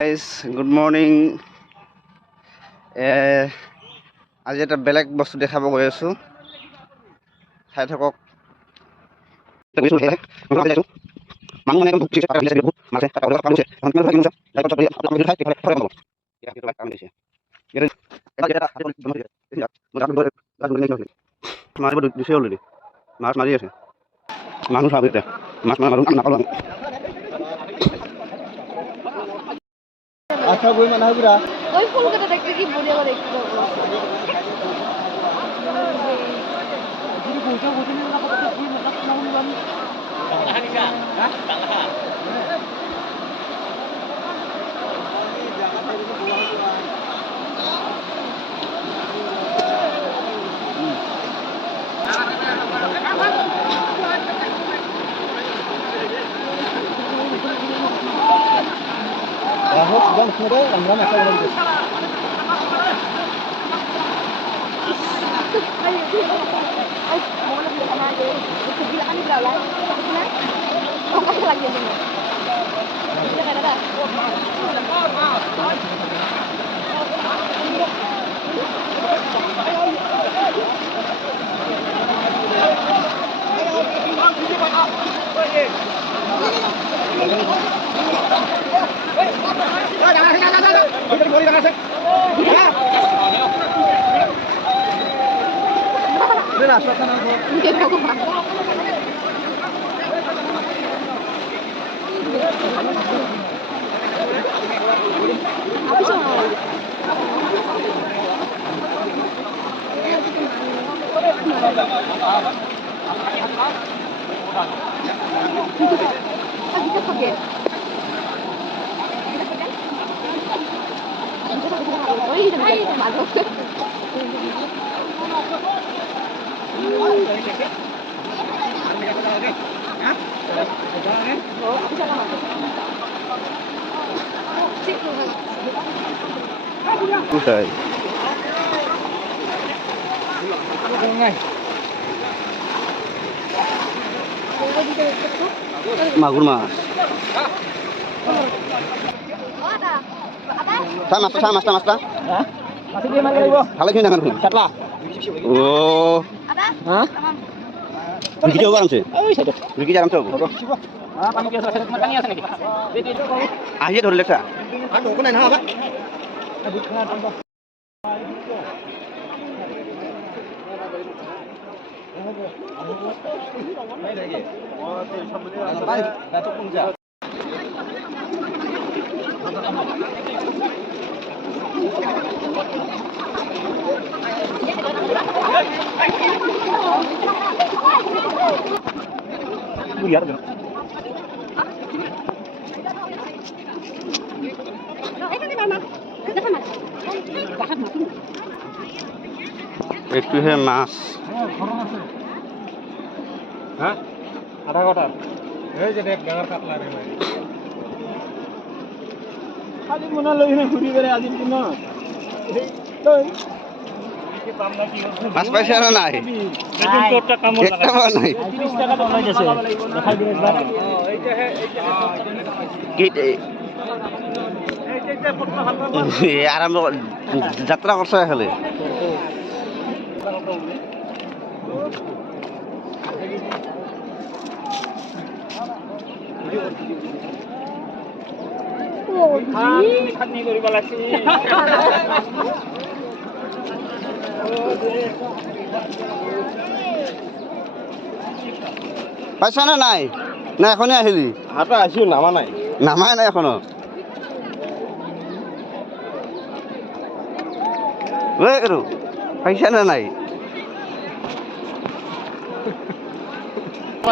Guys good morning. আজি এটা বেলেগ বস্তু দেখাব গৈ আছোঁ, চাই থাকক। মাৰিব দিছে অলৰেডি, মাছ মাৰি আছে মানুহ চাব এতিয়া মাছ মাৰা মানুহ নাপালোঁ আমি। আচ্ছা বই মানা হবিরা ওই ফুলকাটা দেখতে কি বড় বড় দেখতে পাবো যদি বইটা বইটা না পাতা ফুল না নাউনি বানি হানিকা হ্যাঁ Bangla Ahok sedang sudah ramai apa yang itu? Mau lebih lama aja. Kebilaan di belakang. Mana? Oh, kasih lagi dulu. Kita ada dah. Pusat. Magur mas. Sama. Hah? Masih dia mana ibu? Kalau ini jangan pun. Catlah. Oh. Ada? Hah? Pergi jauh orang sih. Saya dah. Pergi jalan jauh. Ah, kami biasa saya makan ni asal ni. Akhir dah leksa. Aku kena nak apa? এইটোহে মাছ। হ্যাঁ? আধা ঘন্টা। এই যে দেখ ডাঙৰ কাটলা রে ভাই। খালি মনা লৈ না ঘুরি বেড়ে আজি দিন। মাছ পাইছে না নাই? একদম তোরটা কাম লাগা। একটা মাছ নাই। 30 টাকা তো লই যাচ্ছে। দেখাই দিস বারে। আরম্ভ যাত্রা করছে খালি। খাটনি করি পালাছি। পাইছ না নাই? না এখনই আহিলি? হাতা আসিও নামা নাই। নামাই নাই এখনো। ওই করু পাইছা না নাই?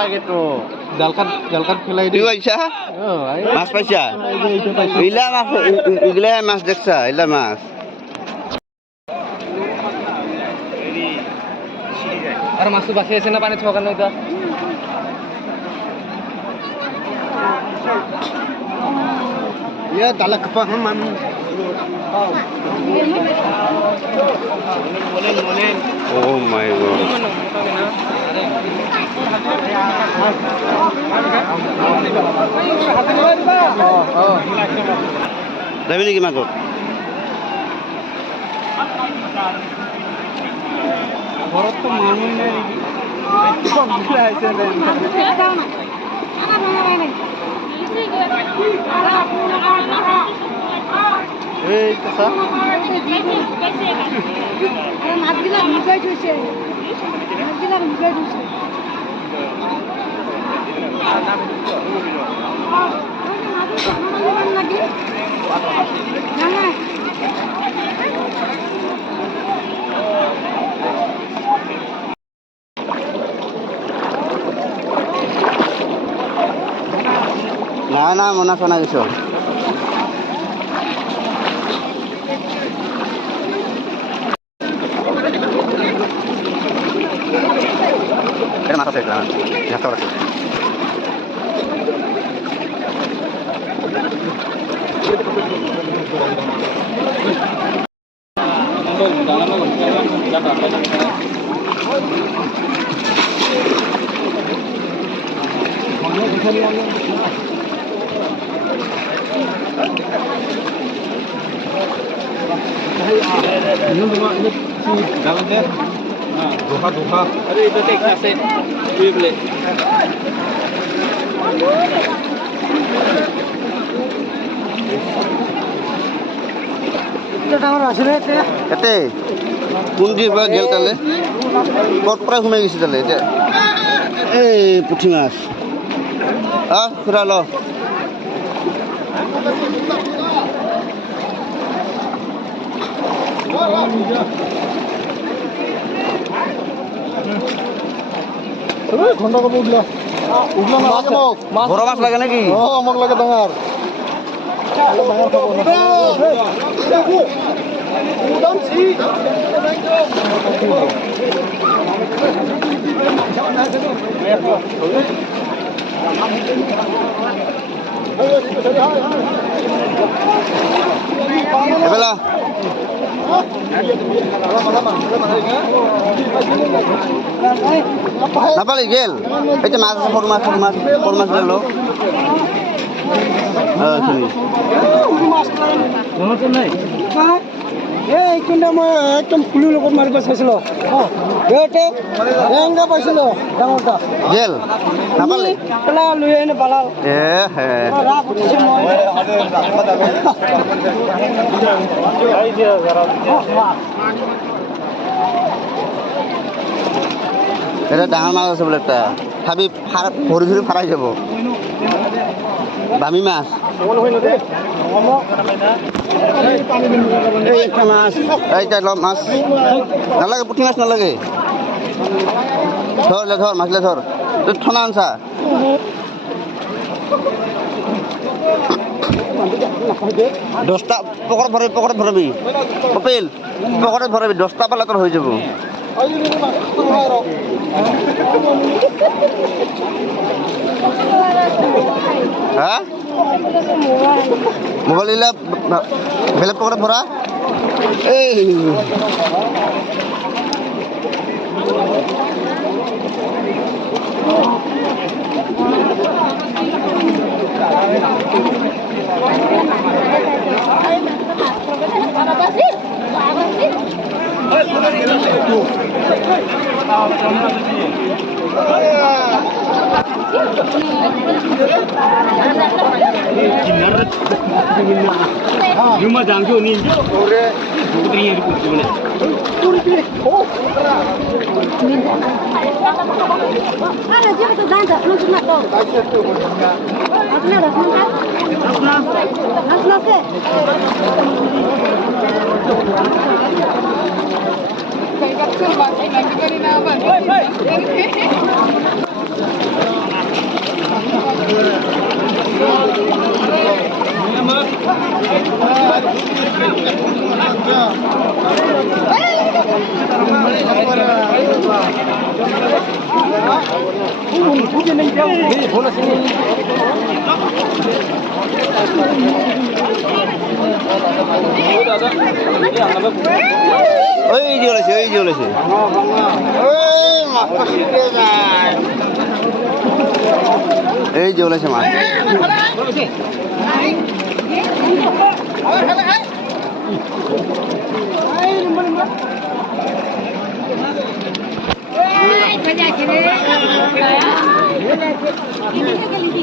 লাগে তো জালকাত ফেলাই তুই পাইছা? মাছ পাইছা? ইলা মাছ, ইগলা মাছ দেখছা? ইলা মাছ আর মাছ বাঁচি আছে না পানি থাকার নইতা ইয়া দালাক পাহাম Oh my god. যাবি নেকি মাজত ঘৰততো মানুহ নাই নেকি চববিলাক আহিছে এই কেঁচা মাছবিলাক লুকাই থৈছে মাছবিলাক লুকাই থৈছে নাই নাই মনা চনা কিছু এটা মাথা থেকে ঝাঁকা রাখো अरे इधर देख कैसे प्ले এতে কোনটিৰ পৰা গেল তালে ক'ত পৰা সোমাই গৈছে তালে এতিয়া এই পুঠি মাছ খুৰা ল ঘন্টা কব উঠলা উঠলা না বড় মাছ লাগে নাকি আমাক লাগে ডাঙৰ এবেলা নাপালি গেল এই যে মাছ আছে সৰু মাছ গেল এই কিন্তু মই একদম ফুলিৰ লগত মাৰিব চাইছিলোঁ এনেকা পাইছিলোঁ ডাঙৰটা গেল নাপালি পেলাই লৈ আহিনে পালাল হে ৰাগ উঠিছে মই এটা ডাঙৰ মাছ আছে বোলে একটা খাবি ভৰি ধৰি ফাৰাই যাব বামি মাছ এই একটা মাছ এইটা মাছ নালাগে পুঠি মাছ নালাগে ধর মাছলে ধর তুই ঠনা আনছা দশটা পকেটত ভরাবি কপিল পকেটত ভরাবি 10টা পালে তোর হয়ে যাব হ্যাঁ মোবাইল দিলে বেলেগ পকেটত ভরা এই Cuma jangkau ni. Putri yang diputri mana? Ada je itu ganda, lu cuma tahu. Asna dah semua. Asna se. Kayak kapsul bahasa lagi beri nama. ওই যে ওলাইছে এই যে ওলাইছে মাছ Ini ke lidi.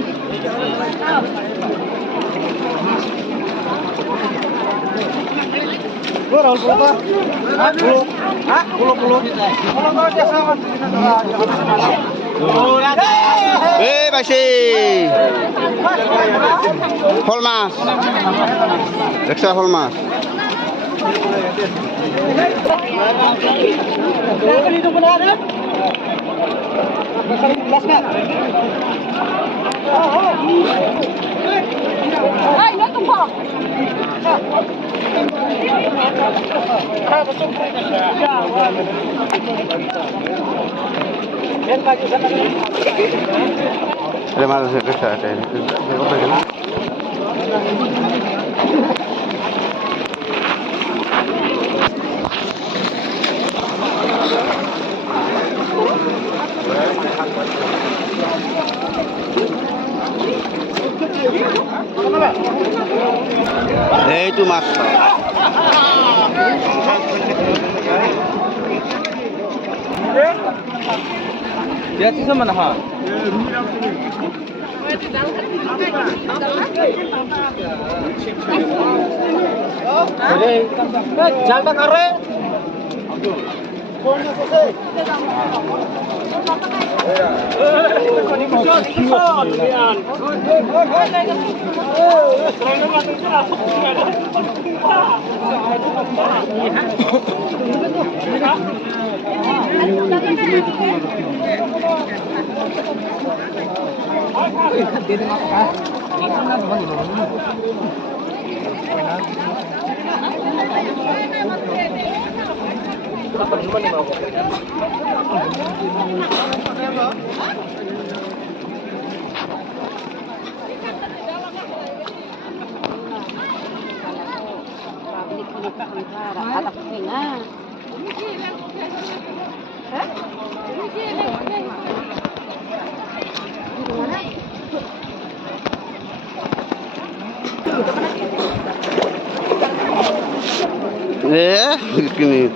পাইছে শল মাছ দেখছা শল মাছ Ay, no tu po. Ada malas ya kesah ada. Itu mas. Dia sih mana ha? Jalta kare. Anak singa. Begini.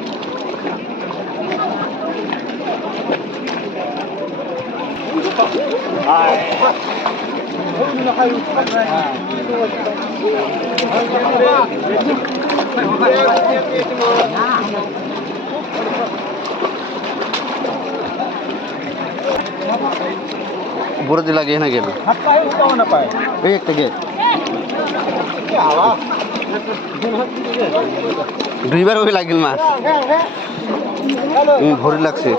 Buat lagi na game. एक गे দুইবার ওই লাগিল মাছ ভরি লাগছে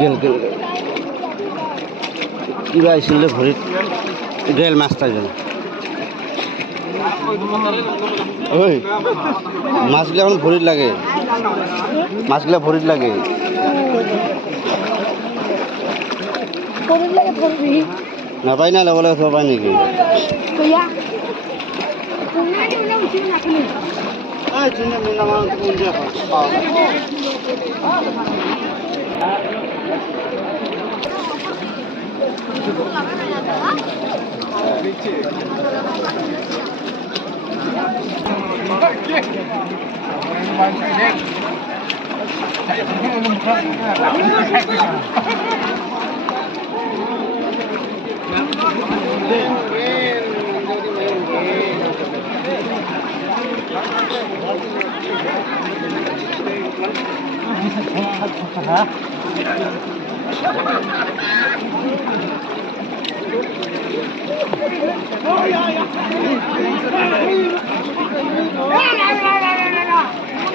গেল গেল কিবা আহিছিলে ভৰিত গেল মাছটা যেন ঐ মাছগিলা এখন ভৰিত লাগে মাছগিলা ভৰিত লাগে নাপায় না ল'ব লাগে থব পায় নেকি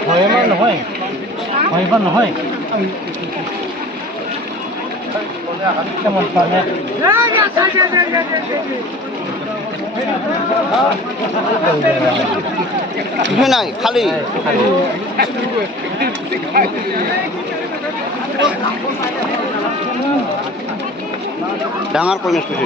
হয়মান নহয় হয়মান নহয় কেমন পালে কিছু নাই খালি ডাঙৰ কৈ মাছ পাইছে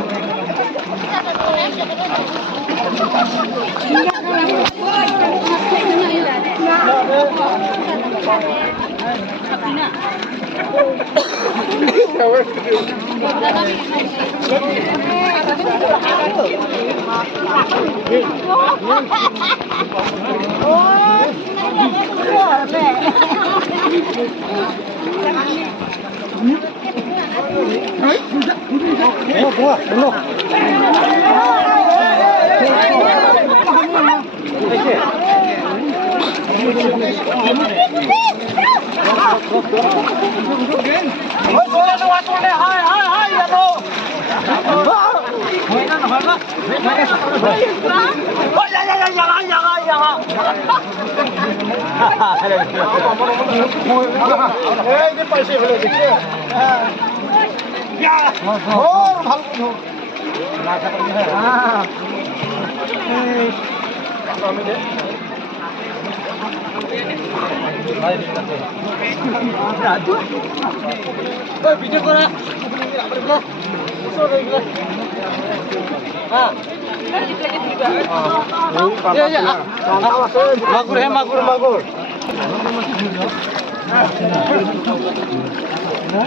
মাগুৰ হে মাগুৰ মাগুৰ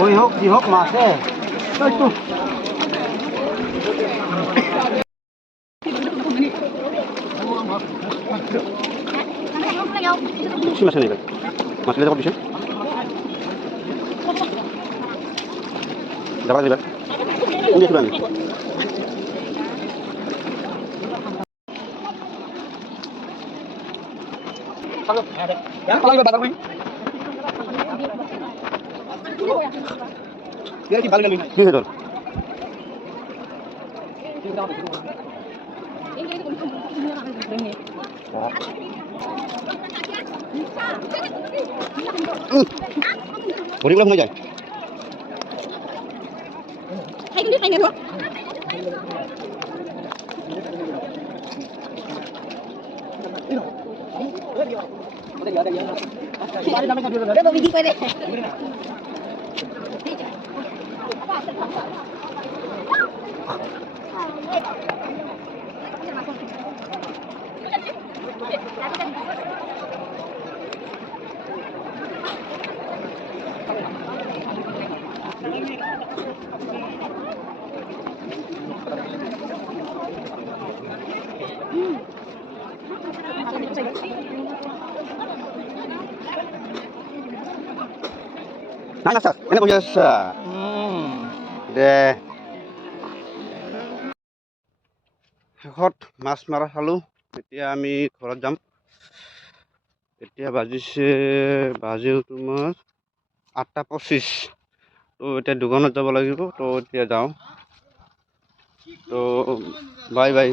কই হোক কি হোক মাছে কি মাছ নিবে মাছ লে যাব দিছে যাবা দিবা কোন দিবা কি তোর ভরিগুলো হয়ে যায় Nang asas, ini punya deh. শেষত মাছ মাৰা খালোঁ এতিয়া আমি ঘৰত যাম এতিয়া বাজিল তোমাৰ 8:25 তো এতিয়া দোকানত যাব লাগিব তো এতিয়া যাওঁ তো বাই বাই